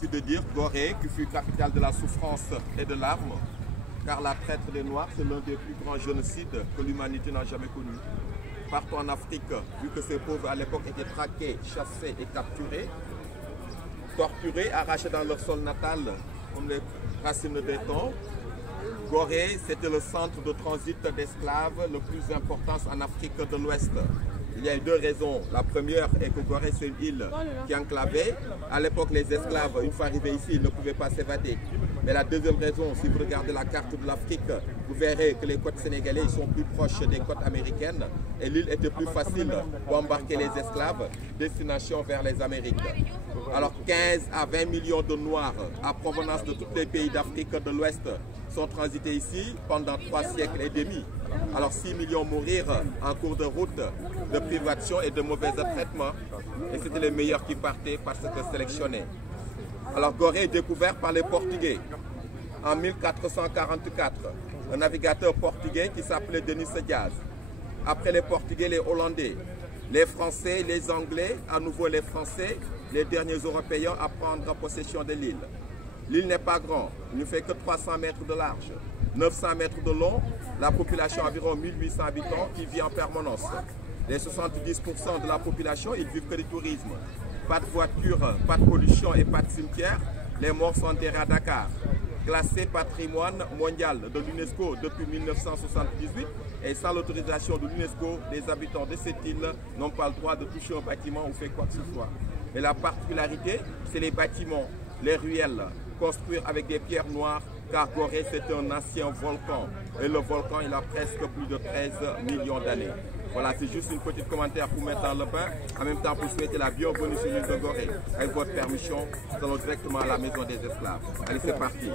l'habitude de dire, Gorée, qui fut capitale de la souffrance et de l'arme, car la traite des Noirs, c'est l'un des plus grands génocides que l'humanité n'a jamais connu. Partout en Afrique, vu que ces pauvres à l'époque étaient traqués, chassés et capturés, torturés, arrachés dans leur sol natal, comme les racines des temps, Gorée, c'était le centre de transit d'esclaves le plus important en Afrique de l'Ouest. Il y a eu deux raisons. La première est que Gorée, c'est une île qui est enclavée. À l'époque, les esclaves, une fois arrivés ici, ils ne pouvaient pas s'évader. Mais la deuxième raison, si vous regardez la carte de l'Afrique, vous verrez que les côtes sénégalaises sont plus proches des côtes américaines et l'île était plus facile pour embarquer les esclaves, destination vers les Amériques. Alors 15 à 20 millions de Noirs à provenance de tous les pays d'Afrique de l'Ouest sont transités ici pendant 3 siècles et demi. Alors 6 millions mourir en cours de route de privation et de mauvais traitements. Et c'était les meilleurs qui partaient parce que sélectionnés. Alors Gorée est découvert par les Portugais en 1444. Un navigateur portugais qui s'appelait Denis Diaz. Après les Portugais, les Hollandais, les Français, les Anglais, à nouveau les Français, les derniers Européens à prendre possession de l'île. L'île n'est pas grande, il ne fait que 300 mètres de large, 900 mètres de long, la population environ 1800 habitants qui vit en permanence. Les 70% de la population, ils vivent que du tourisme. Pas de voiture, pas de pollution et pas de cimetière. Les morts sont enterrés à Dakar. Classé patrimoine mondial de l'UNESCO depuis 1978 et sans l'autorisation de l'UNESCO, les habitants de cette île n'ont pas le droit de toucher un bâtiment ou faire quoi que ce soit. Mais la particularité, c'est les bâtiments, les ruelles, construire avec des pierres noires, car Gorée c'est un ancien volcan et le volcan il a presque plus de 13 millions d'années. Voilà, c'est juste une petite commentaire pour mettre dans le bain, en même temps pour souhaiter la bienvenue sur l'île de Gorée. Avec votre permission, nous allons directement à la maison des esclaves. Allez, c'est parti.